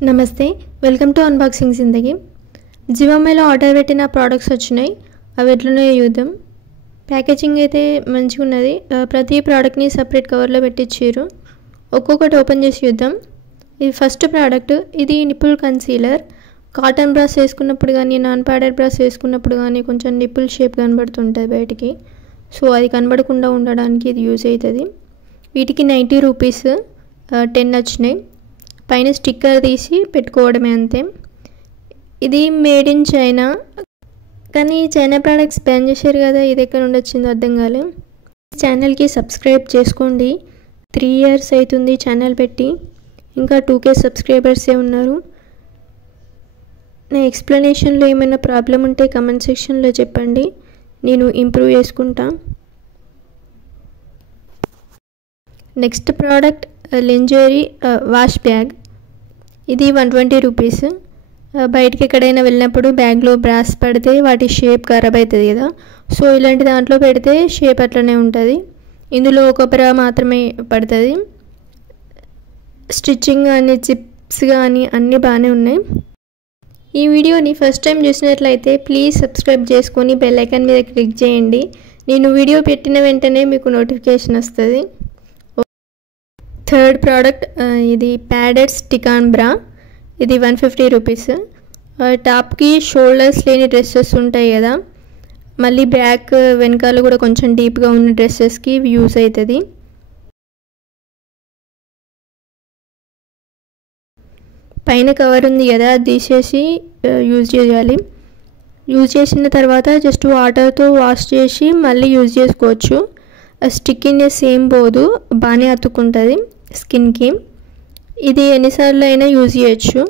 నమస్తే welcome to unboxing Zindagi జివామేలో order పెట్టిన products వచ్చినాయి అవి ఎట్లున్నాయో చూద్దాం ప్యాకేజింగ్ అయితే మంచిగా ఉన్నది ప్రతి ప్రోడక్ట్ ని సెపరేట్ కవర్ లో పెట్టించారు ఒక్కొక్కటి ఓపెన్ చేసి చూద్దాం ఇది ఫస్ట్ ప్రోడక్ట్ ఇది నిపుల్ కన్సీలర్ కాటన్ బ్రష్ వేసుకున్నప్పుడు గాని నాన్ ప్యాడెడ్ బ్రష్ వేసుకున్నప్పుడు గాని కొంచెం నిపుల్ షేప్ కనబడుతుంటది బయటికి సో అది కనబడకుండా ఉండడానికి ఇది యూస్ అవుతది వీటికి 90 రూపాయస్ 10 వచ్చినాయి పైన స్టిక్కర్ తీసి పెట్టుకోవడమే అంతే ఇది మేడ్ ఇన్ చైనా కానీ చైనా ప్రొడక్ట్స్ బ్యాన్ చేశారు కదా ఇది ఎక్కడ నుండి వచ్చిందో అర్థం కాలే ఛానల్ కి సబ్స్క్రైబ్ చేసుకోండి 3 ఇయర్స్ అవుతుంది ఛానల్ పెట్టి ఇంకా 2k సబ్స్క్రైబర్స్ ఏ ఉన్నారు నా ఎక్స్‌ప్లనేషన్ లో ఏమైనా ప్రాబ్లం ఉంటే కామెంట్ సెక్షన్ లో చెప్పండి నేను ఇంప్రూవ్ చేసుకుంటా నెక్స్ట్ ప్రోడక్ట్ లింజరీ వాష్ బ్యాగ్ ఇది 120 రూపాయస్ బయటికి ఎక్కడైనా వెళ్ళినప్పుడు బ్యాగ్ లో బ్రాస్ పడితే వాటి షేప్ ఖరాబ్ అవుతది కదా సో ఇలాంటి దాంట్లో పెడితే షేప్ అట్లనే ఉంటది ఇందులో ఒక బ్రా మాత్రమే పడుతది స్టిచ్చింగ్ గాని జిప్స్ గాని అన్ని బానే ఉన్నాయి ఈ వీడియోని ఫస్ట్ టైం చూసినట్లయితే ప్లీజ్ సబ్స్క్రైబ్ చేసుకొని బెల్ ఐకాన్ మీద క్లిక్ చేయండి నేను వీడియో పెట్టిన వెంటనే మీకు నోటిఫికేషన్ వస్తది థర్డ్ ప్రోడక్ట్ ఇది ప్యాడెడ్ స్టిక్ ఆన్ బ్రా ఇది 150 రూపాయస్ టాప్ కి షోల్డర్స్ లేని డ్రెస్సెస్ ఉంటాయి కదా మళ్ళీ బ్యాక్ వెనకాల కూడా కొంచెం డీప్ గా ఉన్న డ్రెస్సెస్ కి యూస్ అవుతది పైన కవర్ ఉంది కదా అది తీసేసి యూస్ చేయాలి యూస్ చేసిన తర్వాత జస్ట్ వాటర్ తో వాష్ చేసి మళ్ళీ యూస్ చేసుకోవచ్చు స్టిక్కినెస్ సేమ్ పోదు బానే అతుక్కుంటది స్కిన్ కి ఇది ఎన్నిసార్లు అయినా యూస్ చేయొచ్చు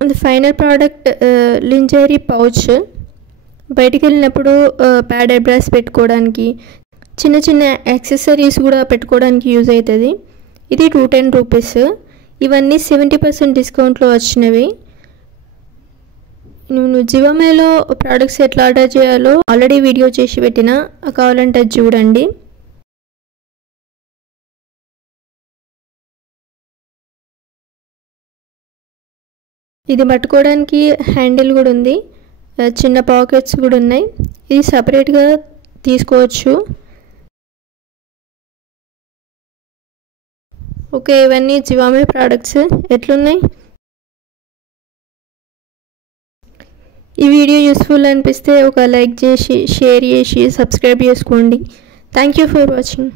the final product lingerie pouch బయటికి వెళ్ళినప్పుడు ప్యాడెడ్ బ్రష్ పెట్టుకోవడానికి చిన్న చిన్న యాక్సెసరీస్ కూడా పెట్టుకోవడానికి యూస్ అవుతది ఇది 210 రూపాయస్ ఇవన్నీ 70% డిస్కౌంట్ లో వచ్చినవి నేను జివామేలో ప్రొడక్ట్స్ ఎట్లా ఆర్డర్ చేయాలో ఆల్రెడీ వీడియో చేసి పెట్టినా కావాలంటే చూడండి ఇది పట్టుకోవడానికి హ్యాండిల్ కూడా ఉంది చిన్న పాకెట్స్ కూడా ఉన్నాయి ఇది సెపరేట్ గా తీసుకోవచ్చు ఓకే ఇవన్నీ జివామే ప్రొడక్ట్స్ ఎట్లున్నాయి ఈ వీడియో యూస్ఫుల్ అనిపిస్తే ఒక లైక్ చేసి షేర్ చేసి సబ్స్క్రైబ్ చేసుకోండి థాంక్యూ ఫర్ వాచింగ్